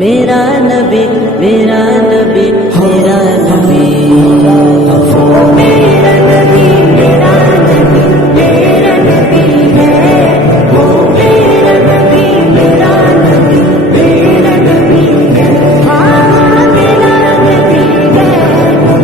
میرا نبی میرا نبی میرا نبی میرا نبی میرا نبی میرا نبی ہے وہ میرا نبی میرا نبی میرا نبی ہے ہاں میرا نبی ہے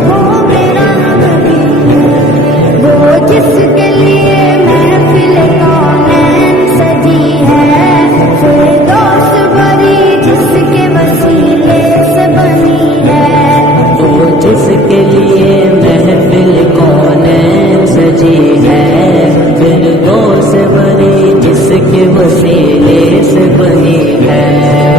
وہ میرا نبی ہے وہ جس کے لیے محفل کونین سجی ہے فردوس بھری جس کے وسیلے سے بنی ہے وہ جس کے لیے محفل کونین سجی ہے فردوس بھری جس کے وسیلے سے بنی ہے